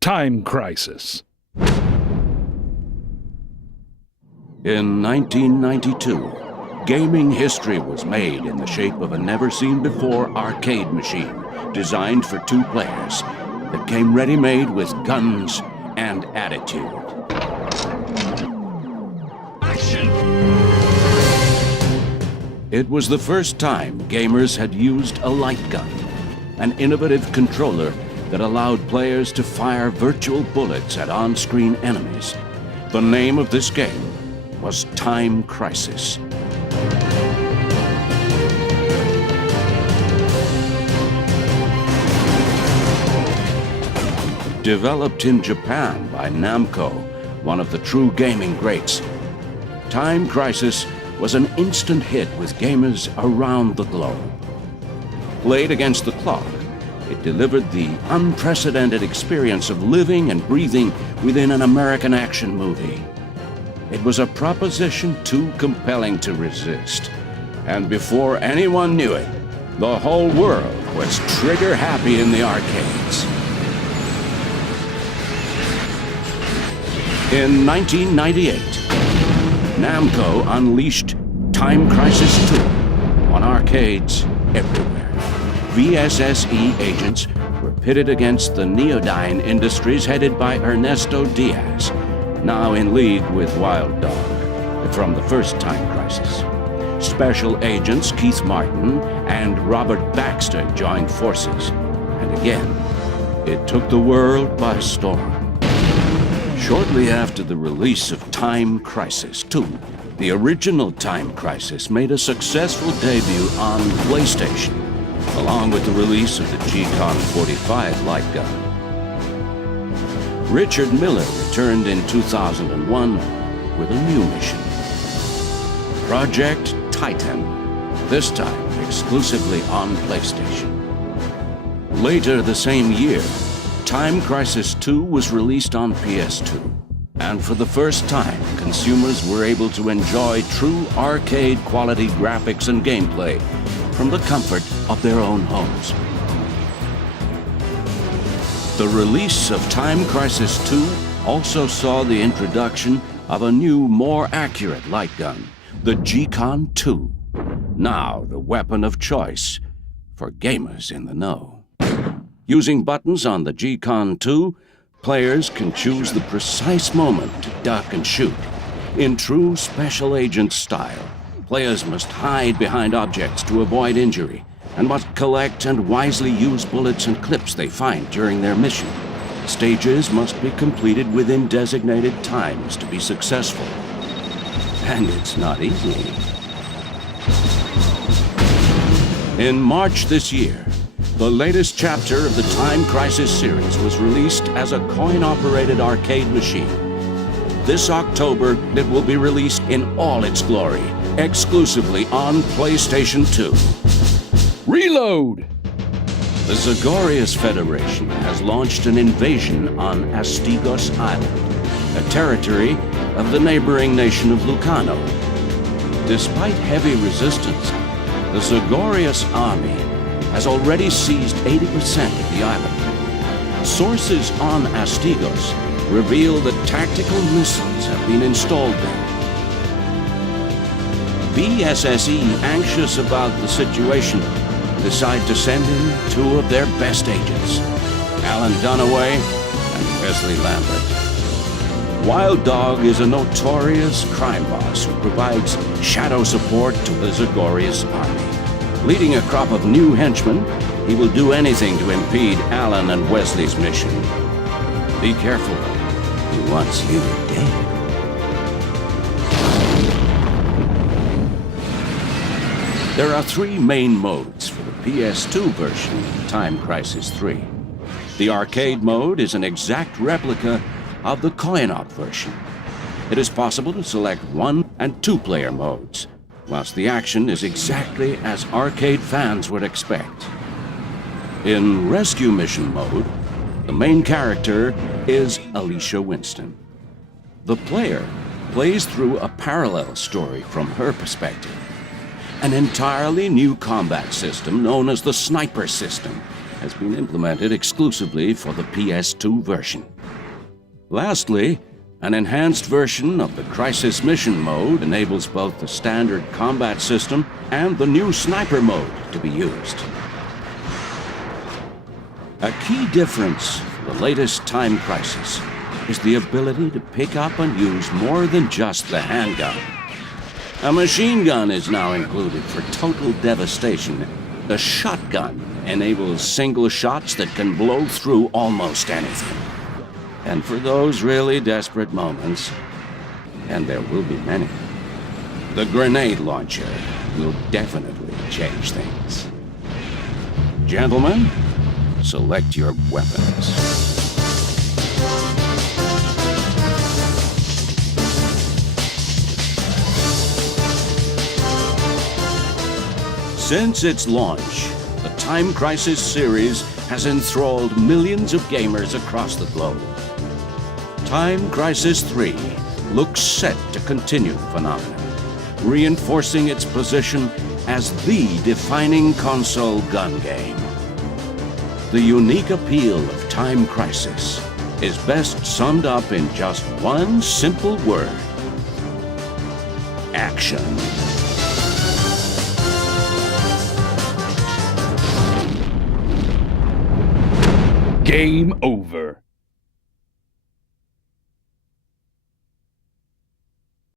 Time Crisis. In 1992, gaming history was made in the shape of a never-seen-before arcade machine designed for 2 players that came ready-made with guns and attitude. Action! It was the first time gamers had used a light gun, an innovative controller that allowed players to fire virtual bullets at on-screen enemies. The name of this game was Time Crisis. Developed in Japan by Namco, one of the true gaming greats, Time Crisis was an instant hit with gamers around the globe. Played against the clock, it delivered the unprecedented experience of living and breathing within an American action movie. It was a proposition too compelling to resist. And before anyone knew it, the whole world was trigger-happy in the arcades. In 1998, Namco unleashed Time Crisis 2 on arcades everywhere. VSSE agents were pitted against the Neodyne Industries headed by Ernesto Diaz, now in league with Wild Dog, from the first Time Crisis. Special agents Keith Martin and Robert Baxter joined forces, and again, it took the world by storm. Shortly after the release of Time Crisis 2, the original Time Crisis made a successful debut on PlayStation, along with the release of the G-Con 45 light gun. Richard Miller returned in 2001 with a new mission. Project Titan, this time exclusively on PlayStation. Later the same year, Time Crisis 2 was released on PS2, and for the first time, consumers were able to enjoy true arcade-quality graphics and gameplay from the comfort of their own homes. The release of Time Crisis 2 also saw the introduction of a new, more accurate light gun, the G-Con 2, now the weapon of choice for gamers in the know. Using buttons on the G-Con 2, players can choose the precise moment to duck and shoot. In true special agent style, players must hide behind objects to avoid injury and must collect and wisely use bullets and clips they find during their mission. Stages must be completed within designated times to be successful. And it's not easy. In March this year, the latest chapter of the Time Crisis series was released as a coin-operated arcade machine. This October, it will be released in all its glory, exclusively on PlayStation 2. Reload! The Zagorius Federation has launched an invasion on Astigos Island, a territory of the neighboring nation of Lucano. Despite heavy resistance, the Zagorius army has already seized 80% of the island. Sources on Astigos reveal that tactical missiles have been installed there. VSSE, anxious about the situation, decide to send in 2 of their best agents, Alan Dunaway and Wesley Lambert. Wild Dog is a notorious crime boss who provides shadow support to the Zagorius army. Leading a crop of new henchmen, he will do anything to impede Alan and Wesley's mission. Be careful, he wants you dead. There are 3 main modes for the PS2 version of Time Crisis 3. The arcade mode is an exact replica of the coin-op version. It is possible to select 1 and 2-player modes, whilst the action is exactly as arcade fans would expect. In Rescue Mission mode, the main character is Alicia Winston. The player plays through a parallel story from her perspective. An entirely new combat system known as the Sniper System has been implemented exclusively for the PS2 version. Lastly, an enhanced version of the Crisis Mission mode enables both the standard combat system and the new sniper mode to be used. A key difference for the latest Time Crisis is the ability to pick up and use more than just the handgun. A machine gun is now included for total devastation. The shotgun enables single shots that can blow through almost anything. And for those really desperate moments, and there will be many, the grenade launcher will definitely change things. Gentlemen, select your weapons. Since its launch, the Time Crisis series has enthralled millions of gamers across the globe. Time Crisis 3 looks set to continue the phenomenon, reinforcing its position as the defining console gun game. The unique appeal of Time Crisis is best summed up in just one simple word: action. Game over.